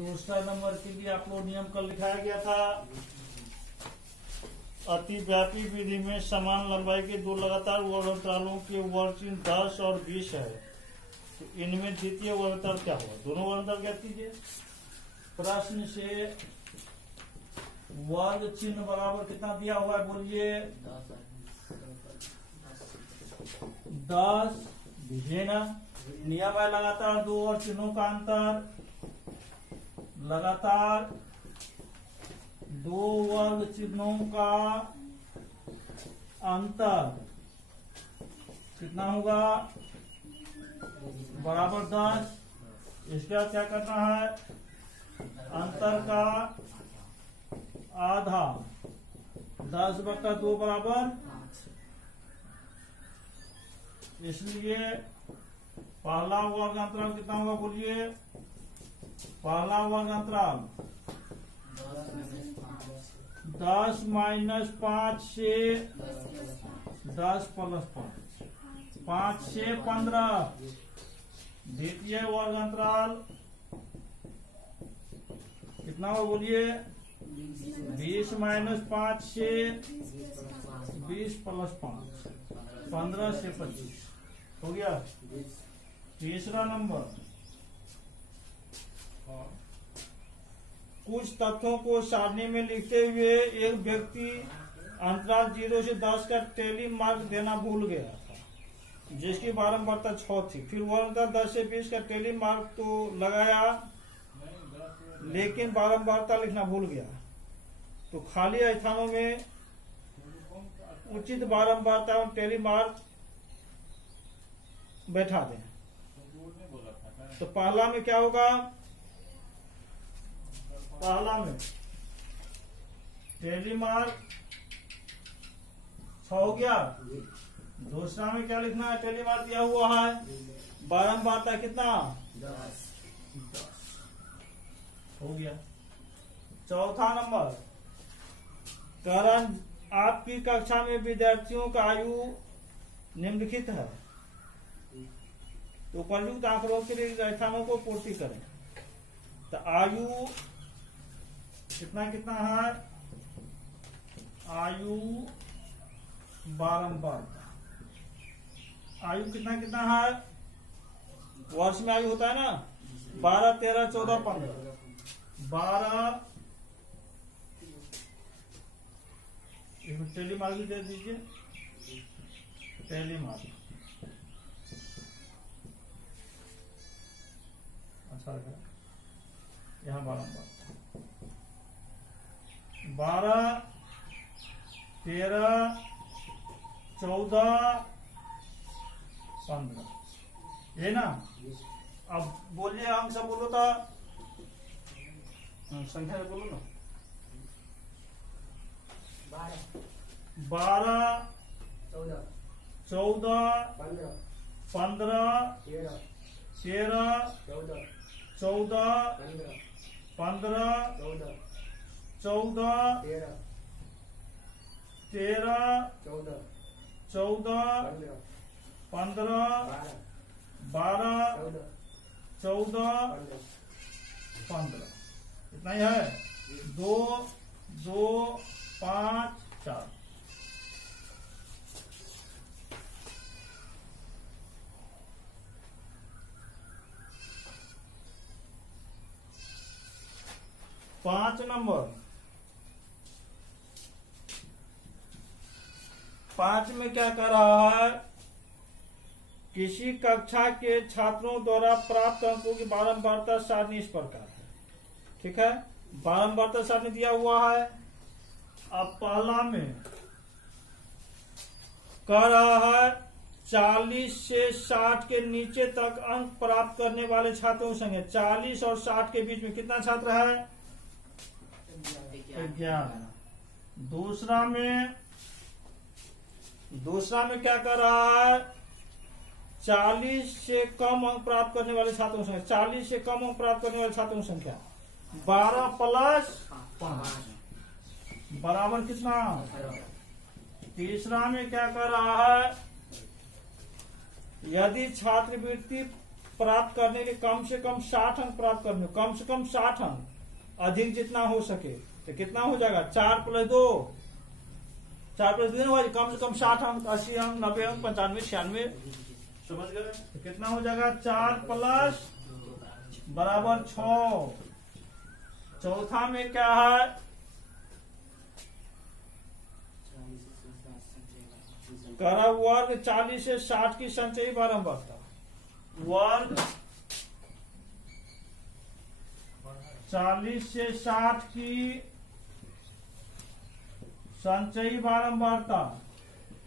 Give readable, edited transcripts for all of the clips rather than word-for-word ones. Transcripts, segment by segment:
दूसरा नंबर के लिए आप लोग नियम कल लिखाया गया था। अतिव्यापी विधि में समान लंबाई के दो लगातार वर्णतालों के वर्णचिन्ह 10 और 20 है, तो इनमें द्वितीय वर्णताल क्या होगा? दोनों वर्णताल क्या कीजिए। प्रश्न से वर्ग चिन्ह बराबर कितना दिया हुआ है बोलिए? 10 है ना। नियम है लगातार दो और चिन्हों का अंतर, लगातार दो वर्ग चिन्हों का अंतर कितना होगा? बराबर 10। इसके बाद क्या करना है? अंतर का आधा 10/2 बराबर। इसलिए पहला वर्ग अंतराल कितना होगा बोलिए? पहला वर्ग अंतराल 10 - 5 से 10 + 5, 5 से 15। द्वितीय वर्ग अंतराल कितना होगा बोलिए? 20 - 5 से 20 + 5, 15 से 25 हो गया। तीसरा नंबर, कुछ तथ्यों को सारणी में लिखते हुए एक व्यक्ति अंतराल 0 से 10 का टेली मार्क देना भूल गया था, जिसकी बारंबारता 6 थी। फिर वह अंतराल 10 से 20 का टेली मार्क तो लगाया, लेकिन बारंबारता लिखना भूल गया। तो खाली स्थानों में उचित बारंबारता और टेली मार्क बैठा दें। तो पहला में क्या होगा? पहला में टेली मार्क 6 हो गया। दूसरा में क्या लिखना है? टेली मार्क दिया हुआ है, बारंबारता कितना? 10 हो गया। चौथा नंबर, कारण आपकी कक्षा में विद्यार्थियों का आयु निम्नलिखित है, तो उपयुक्त आंकड़ों के लिए स्थानों को पूर्ति करें। तो आयु कितना कितना है? आयु बारंबारता, आयु कितना कितना है? वर्ष में आयु होता है ना, 12, 13, 14, 15, 12। टेली मार्क दे दीजिए, टेली मार्क अच्छा है। यहाँ बारंबार 12, 13, 14, 15 ये ना। अब बोलिए, अंक सब बोलो था, संख्या से बोलो ना। 12, 14, 15, 13, 14, 15, 14, 13, 14, 15, 12, 14, 15 इतना ही है। 2, 2, 5, 4। पांच नंबर, 5 में क्या कर रहा है? किसी कक्षा के छात्रों द्वारा प्राप्त अंकों की बारंबारता सारणी इस प्रकार है। ठीक है, बारंबारता सारणी दिया हुआ है। अब पहला में कह रहा है 40 से 60 के नीचे तक अंक प्राप्त करने वाले छात्रों की संख्या। 40 और 60 के बीच में कितना छात्र है? 11। दूसरा में क्या कर रहा है? 40 से कम अंक प्राप्त करने वाले छात्रों की संख्या। 40 से कम अंक प्राप्त करने वाले छात्रों की संख्या 12 + 5 बराबर कितना? तीसरा में क्या कर रहा है? यदि छात्रवृत्ति प्राप्त करने के कम से कम 60 अंक प्राप्त करने, कम से कम 60 अंक, अधिक जितना हो सके। तो कितना हो जाएगा 4 + 2, 4 + 2 होगा कम से कम 60 अंक, 80 अंक, 90 अंक, 95, 96, समझ गए। तो कितना हो जाएगा 4 + बराबर 6। चौथा में क्या है, करा वर्ग 40 से 60 की संचयी बारंबारता, वर्ग 40 से 60 की संचयी बारंबारता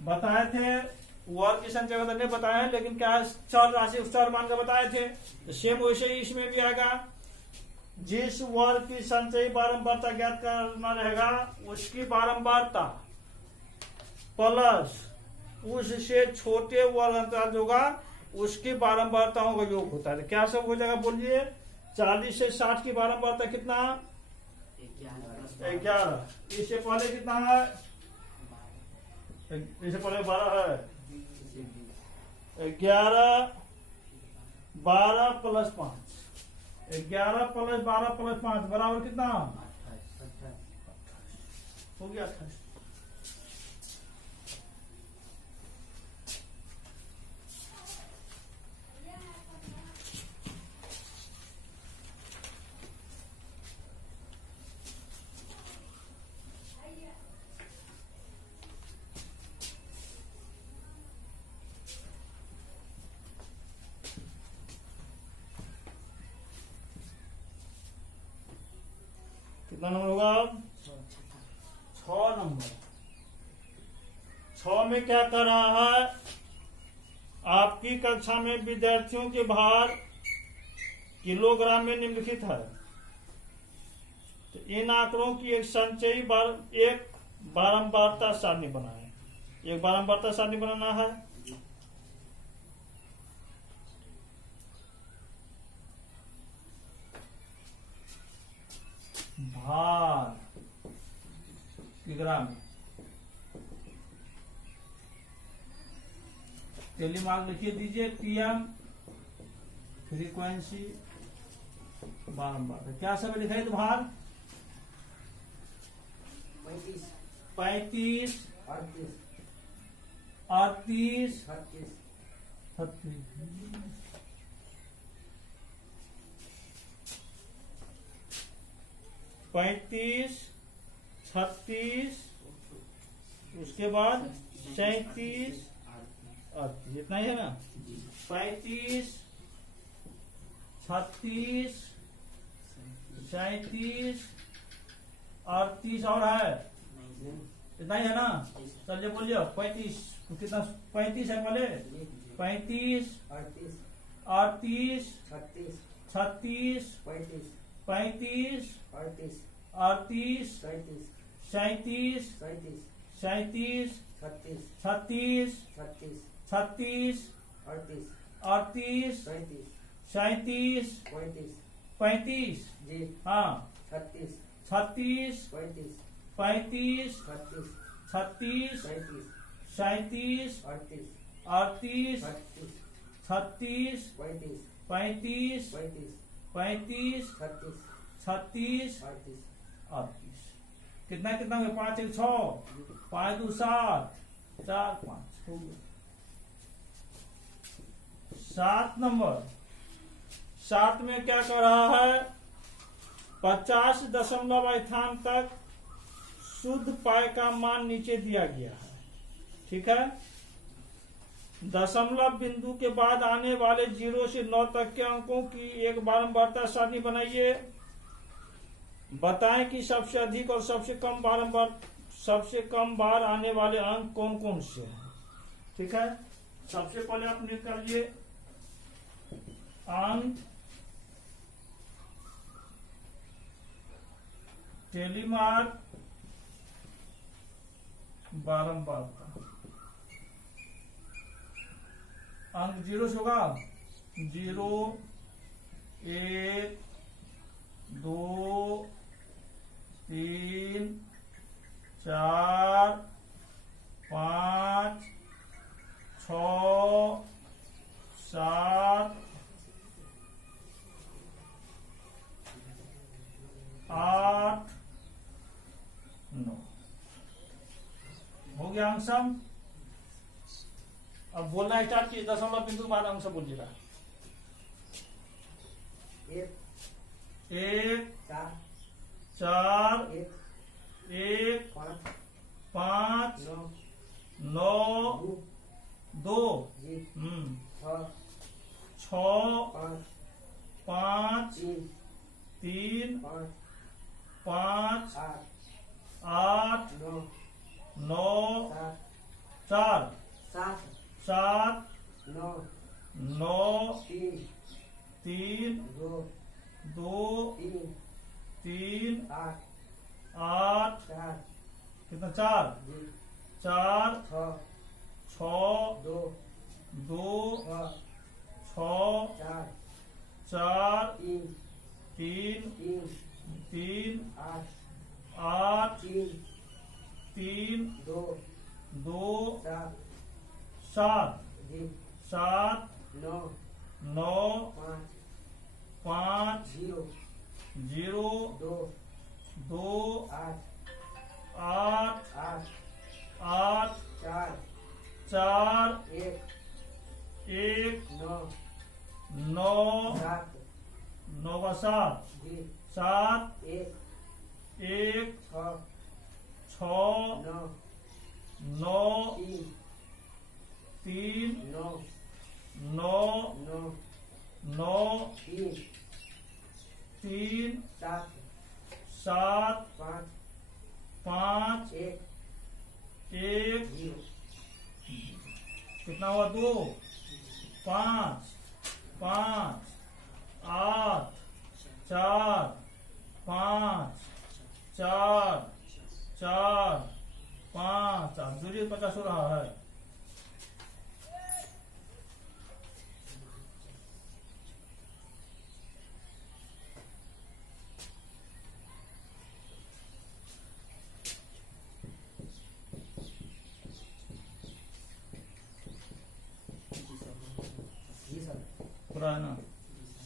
बताए थे। वर्ग की संचय नहीं बताया है, लेकिन क्या है चर राशि चर मान के बताए थे। तो सेम वैसे ही इसमें भी आएगा, जिस वर्ग की संचयी बारंबारता ज्ञात करना रहेगा उसकी बारंबारता प्लस उससे छोटे वर्ग अंतराल होगा उसकी बारंबारताओं का योग होता है। तो क्या सब हो जाएगा बोलिए, 40 से 60 की बारंबारता कितना, 11। इससे पहले कितना है, इससे पहले 12 है, 11, 12 + 5, 11 + 12 + 5 बराबर कितना हो गया 28। कितना नंबर होगा, 6 नंबर। 6 में क्या कर रहा है, आपकी कक्षा में विद्यार्थियों के भार किलोग्राम में निम्नलिखित है। तो इन आंकड़ों की एक संचयी एक बारंबारता सारणी बनाए, एक बारंबारता सारणी बनाना है। भार किलोग्राम, टेलीमार्क लिखिए दीजिए, पीएम फ्रीक्वेंसी बारंबार क्या सब लिखा है, तो भार 35, 38, 36, 35, 36, उसके बाद 37, 38, इतना ही है ना। 35, 36, 37, 38 और है, इतना ही है ना। चलिए बोलिए 35, कितना 35 है पहले, 35, 38, 36, 35, 38, 37, 37, 36, 36, 38, 37, 35, हाँ 36, 35, 36, 37, 38, 36, 35, 35, 36, 38। कितना कितना हो गया, 5 1 6, 5 2 7, 4 5 हो गया। 7 नंबर, 7 में क्या कर रहा है, 50 दशमलव स्थान तक शुद्ध पाई का मान नीचे दिया गया है, ठीक है। दशमलव बिंदु के बाद आने वाले 0 से 9 तक के अंकों की एक बारंबारता सारणी बनाइए। बताएं कि सबसे अधिक और सबसे कम बार आने वाले अंक कौन कौन से हैं, ठीक है। सबसे पहले आप लिख करिए अंक टेलीमार्क बारंबारता, अंक 0 से होगा 0, 1, 2, 3, 4, 5, 6, 7, अंशम। अब बोलना स्टार्ट किए, दशमलव बिंदु बाद अंश बोलिएगा। एक, चार, एक, पाँच, नौ, दो, छ, पाँच, तीन, पाँच, आठ, नौ, चार, सात, नौ, तीन, दो, तीन, आठ, कितना, चार, चार, छ, दो, छ, चार, तीन, तीन, आठ, तीन, दो, सात, सात, नौ, पाँच, जीरो, दो, आठ, आठ, चार, एक, नौ, नौ का सात, सात, एक, छ, नौ, तीन, नौ, नौ, तीन, सात, पाँच, एक, कितना हुआ, दो, पाँच, पाँच, आठ, चार, पाँच, चार, चार, पाँच, आप जोड़िए 50 हो रहा है। पूरा है ना।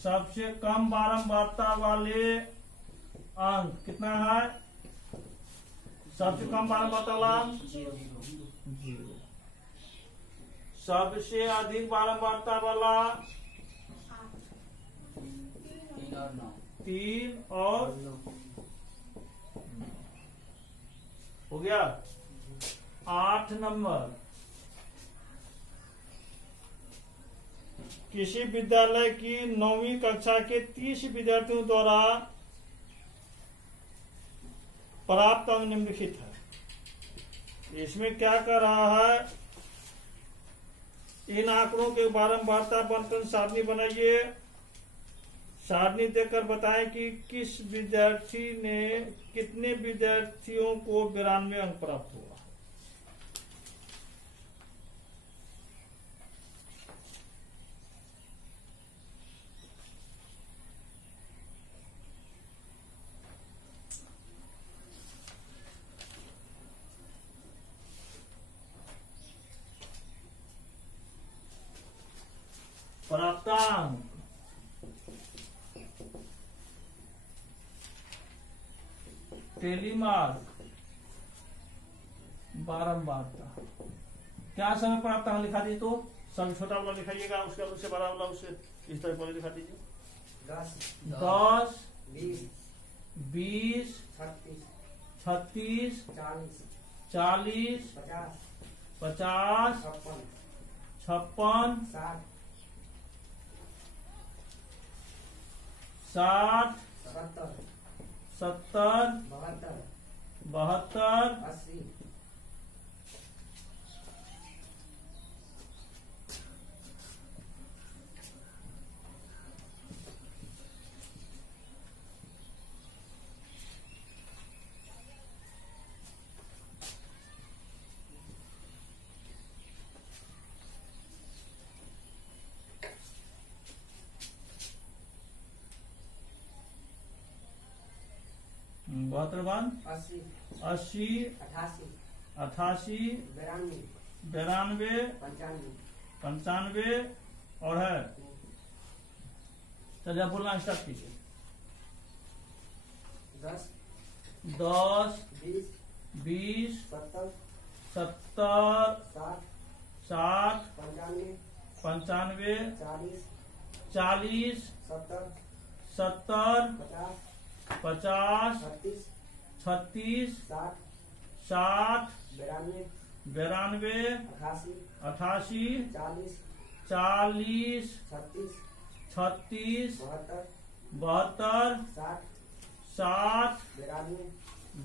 सबसे कम बारंबारता वाले अंक कितना है? सबसे कम बारंबारता वाला अंक 0। सबसे अधिक बारंबारता वाला 3 और 9 हो गया। 8 नंबर, किसी विद्यालय की 9वीं कक्षा के 30 विद्यार्थियों द्वारा प्राप्त अंक निम्नलिखित है। इसमें क्या कर रहा है, इन आंकड़ों के बारंबारता बनकर सारणी बनाइए। सारणी देकर बताएं कि किस विद्यार्थी ने कितने विद्यार्थियों को 92 अंक प्राप्त हुआ। प्राप्तांक टेलीमार्क बारंबारता क्या समय प्राप्तांक लिखा दीजिए। तो सब छोटा वाला लिखाइएगा, उसके बाद उससे बड़ा वाला उससे इस तरह वाले लिखा दीजिए। 10, 20, 36, 40, 50, 56, 60, 70, 72, 80, बहत्तर, 80, 88, 92, 95 और है। चलिए आप बोलना स्टार्ट कीजिए। 10, 20, 20, 70 60 95 40 70 50 36 60 92 88 40 36 72 60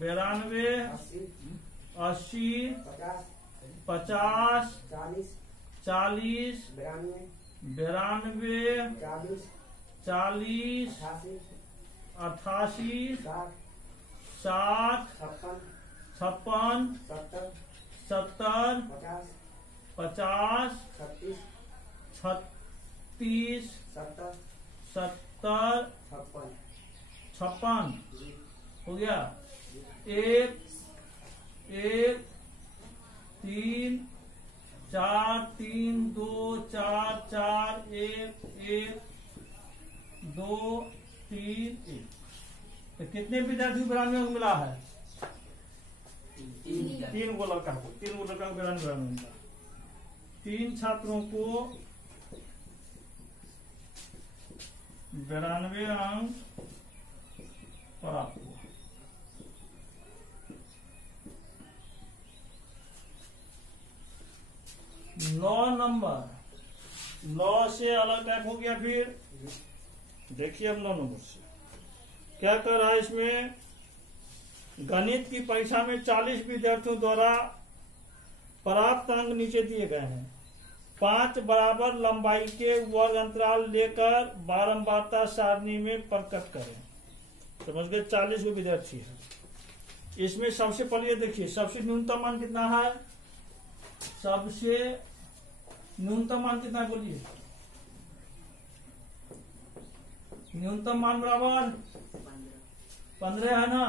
92 80 50 40 92 40 88 60 56 70 50 36 70 56 हो गया। 1 1 3 4 3 2 4 4 1 1 2 3 1। तो कितने विद्यार्थी 92 को मिला है? 3 को लड़का को 92 मिला। 3 छात्रों को 92 अंक प्राप्त हुआ। नौ नंबर 9 से अलग टाइप हो गया। फिर देखिए अब 9 नंबर से क्या कर रहा है। इसमें गणित की परीक्षा में 40 विद्यार्थियों द्वारा प्राप्त अंक नीचे दिए गए हैं। 5 बराबर लंबाई के वर्ग अंतराल लेकर बारंबारता सारणी में प्रकट करें। समझ गए? 40 विद्यार्थी है। इसमें सबसे पहले ये देखिए, सबसे न्यूनतम मान कितना है? सबसे न्यूनतम मान कितना है बोलिए? न्यूनतम मान बराबर 15 है ना।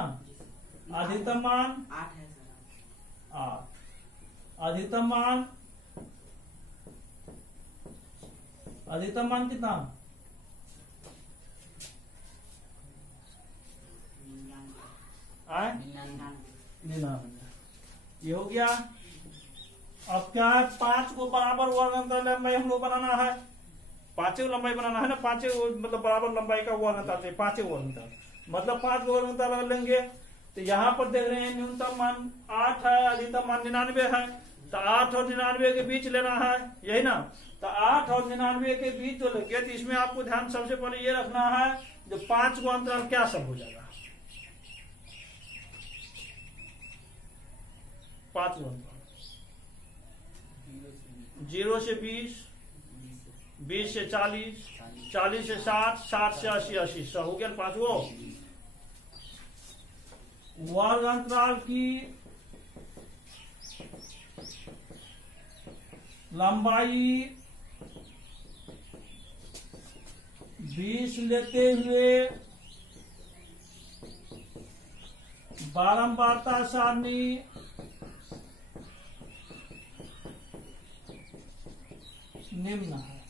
अधिकतम मान 8 है सर। 8। अधिकतम मान कितना? 99। ये हो गया। अब क्या है? 5 को बराबर वर्ग अंतर लंबाई हम लोग बनाना है। 5 लंबाई बनाना है ना। 5 मतलब बराबर लंबाई का वर्ग अंतर चाहिए। 5 वर्ग अंतर मतलब 5 वर्ग अंतर लेंगे। तो यहाँ पर देख रहे हैं न्यूनतम मान 8 है, अधिकतम मान 99 है। तो 8 और 99 के बीच लेना है, यही ना। तो 8 और 99 के बीच जो लगे, तो इसमें आपको ध्यान सबसे पहले ये रखना है जो 5 को अंतराल क्या सब हो जाएगा? 5 को अंतराल 0 से 20, 20 से 40, 40 से 60, 60 से 80, 80 100 हो गया 5 वो। वर्ग अंतराल की लंबाई 20 लेते हुए बारंबारता सारणी निम्न है।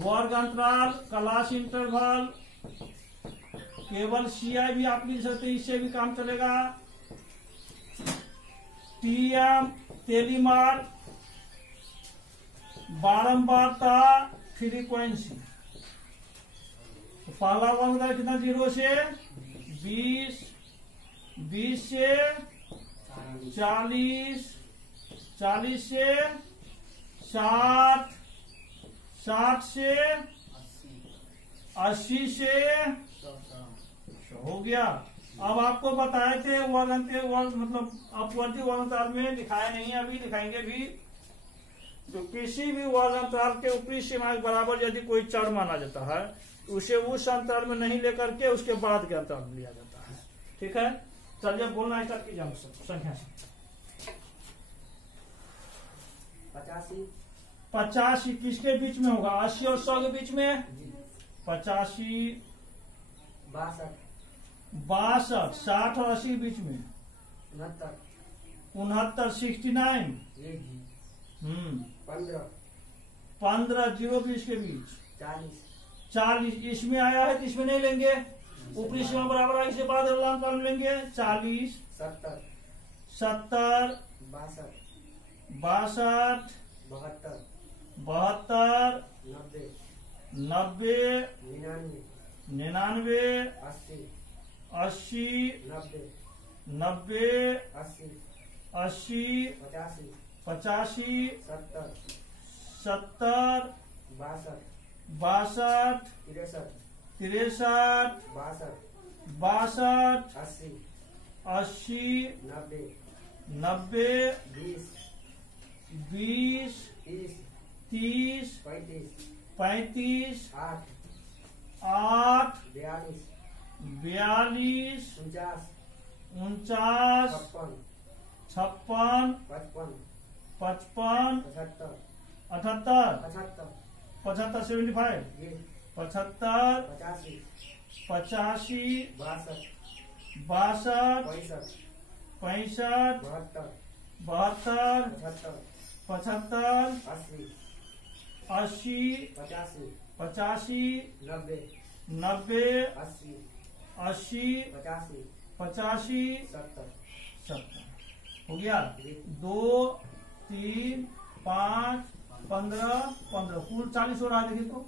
वर्ग अंतराल, क्लास इंटरवल, केवल CI भी आप लिख सकते हैं, इससे भी काम चलेगा। TM तेलीमार, बारंबारता, फ्रीक्वेंसी। तो पहला वर्ग अंतराल कितना? 0 से 20, 20 से 40, 40 से 60, 60 से 80 से 100 हो गया। अब आपको बताए थे वर्ग मतलब अपवर्ती वर्ग अंतराल में दिखाया नहीं है, अभी दिखाएंगे भी। तो किसी भी वर्ग अंतराल के ऊपरी सीमा के बराबर यदि कोई चर माना जाता है, उसे उस अंतराल में नहीं लेकर के उसके बाद के अंतराल में लिया जाता है। ठीक है, चलिए बोलना स्टार्ट कीजिए संख्या से। 85 किसके बीच में होगा? 80 और 100 के बीच में। 85, 62, 60 और 80 के बीच में। 69, 69, 15, 0 20 के बीच। 40 इसमें आया है तो इसमें नहीं लेंगे, ऊपरी सीमा बराबर है, इसके बाद अंतराल लेंगे। 40, 70 62 72 90 99 80 90 80 85 70 62 63 62 80 90 20 30 35 8 42 49 56 55 78 75 75 75 85 62 65 72 75 80 85 90 80 85 70 हो गया। 2 3 5 15 15 कुल 40 हो रहा है। देखिए तो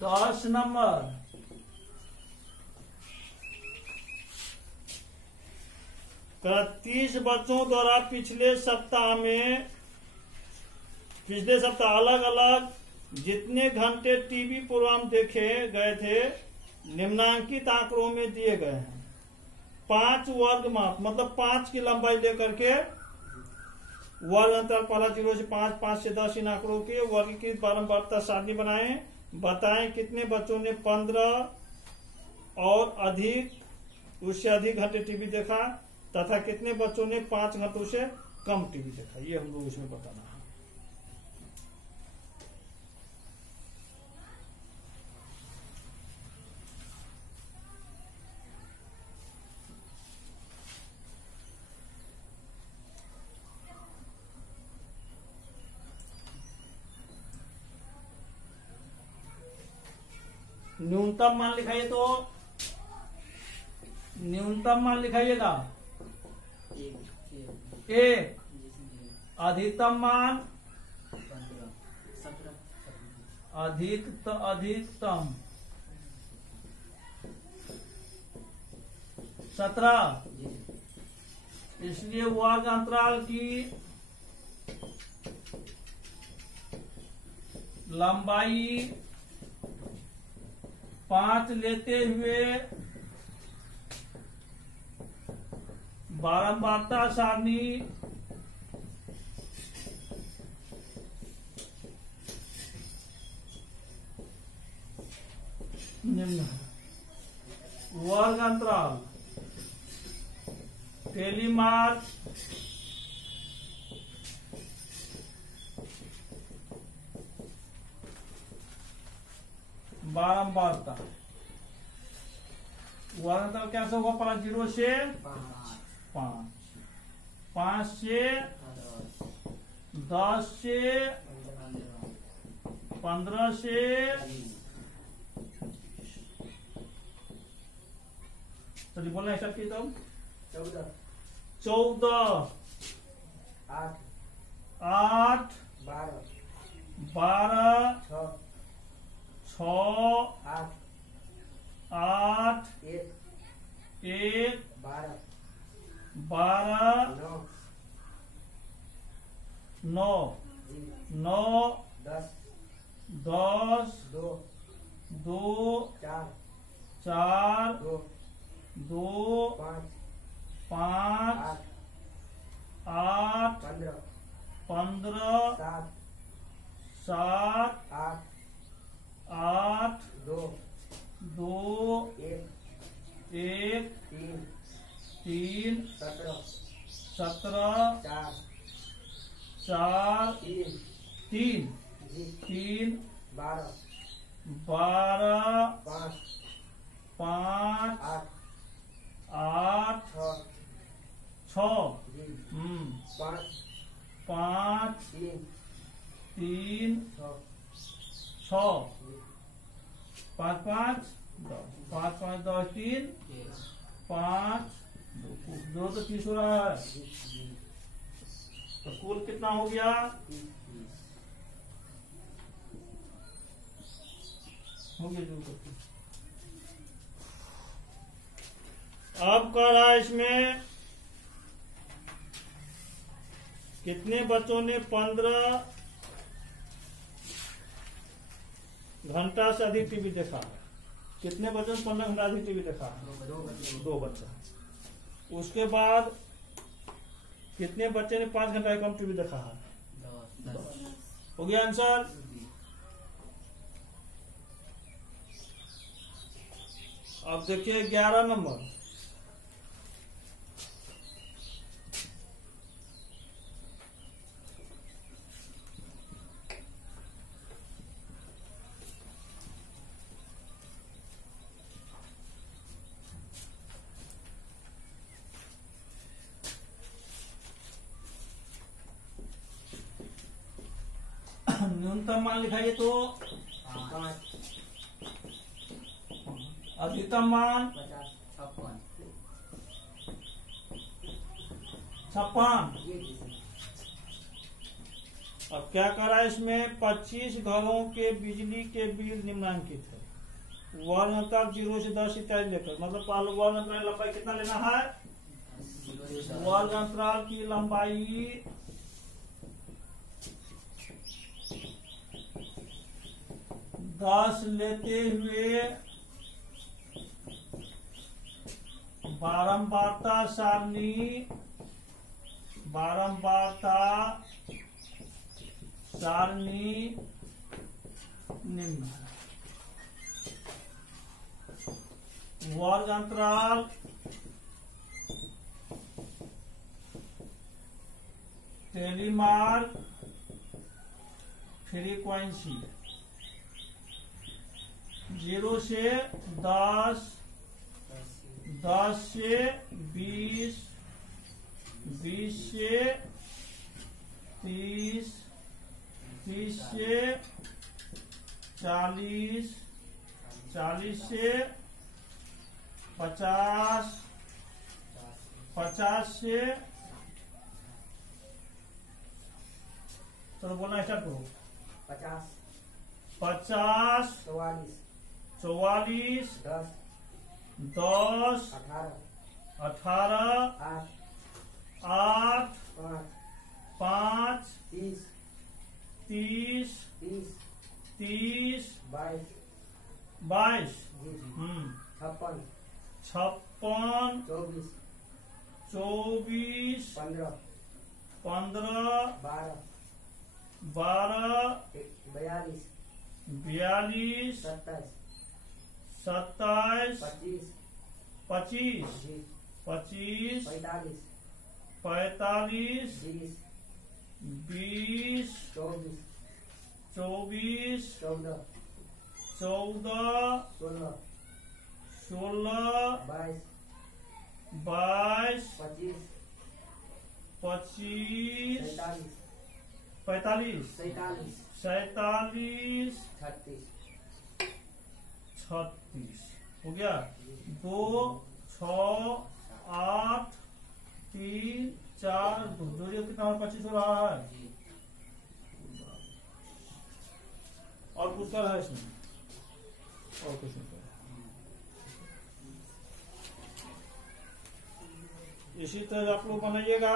10 नंबर का 30 बच्चों द्वारा पिछले सप्ताह अलग अलग जितने घंटे टीवी प्रोग्राम देखे गए थे निम्नांकित आंकड़ों में दिए गए हैं। 5 वर्ग माप मतलब 5 की लंबाई लेकर के वर्ग अंतराल पहला 0 से 5 5 से 10 इन आंकड़ों के वर्गीकृत बारंबारता सारणी बनाएं। बताएं कितने बच्चों ने 15 और अधिक उससे अधिक घंटे टीवी देखा तथा कितने बच्चों ने 5 घंटों से कम टीवी देखा। ये हम लोग इसमें बताना है। न्यूनतम मान लिखाइए तो न्यूनतम मान लिखाइएगा 1 अधिकतम मान अधिकतम 17। इसलिए वर्ग अंतराल की लंबाई 5 लेते हुए बारंबारता सारणी निम्न वर्ग अंतराल टेलीमार्क बारंबारता वर्ग अंतराल कैसे होगा? पहला 0 से 5 5 से 10 से 15 से चलिए बोलना है सबकी तब 14 8 12 6 8 1 12 9 9 10 2 4 2 5 8 15 7 8 2 1 3 17 4 3 जी 3 12 12 5 5 8 8 6 6 जी 5 5 3 3 6 6 5 5 10 5 5 10 3 5 2 तो 30 हो रहा है, तो कुल कितना हो गया? हो गया जो करते। अब कह रहा है इसमें कितने बच्चों ने 15 घंटा से अधिक टीवी देखा है? कितने बच्चों ने 15 घंटा अधिक टीवी देखा है? 2 बच्चा। उसके बाद कितने बच्चे ने 5 घंटा से कम टीवी देखा है? 10। हो गया आंसर? अब देखिए 11 नंबर। न्यूनतम मान लिखाइए तो 5 अधिकतम मान 50 56। जी जी अब क्या कर रहा है इसमें? 25 घरों के बिजली के बिल निम्नांकित है। वर्ग अंतर 0 से 10 इत्यादि लेकर, मतलब वर्ग अंतराल की लंबाई कितना लेना है? वर्ग अंतराल की लंबाई 10 लेते हुए बारंबारता सारणी निम्न है। वर्ग अंतराल टेलीमार्क फ्रीक्वेंसी 0 से 10, 10 से 20, 20 से 30, 30 से 40, 40 से 50, 50 से, चलो बोलना स्टार्ट करो। 50 50 44 44 10 10 18 18 8 8 5 5 30 30 30 30 22 22 जी जी 56 56 24 24 15 15 12 12 42 42 27 27 25 25 जी 25 45 45 20 20 24 24 14 14 16 16 22 22 25 25 47 45 47 47 36 36 हो गया। 2 6 8 3 4 2 जोड़िए कितना और 25 हो रहा है। और कुछ कर है इसमें, और कुछ नहीं कर। इसी तरह आप लोग बनाइएगा।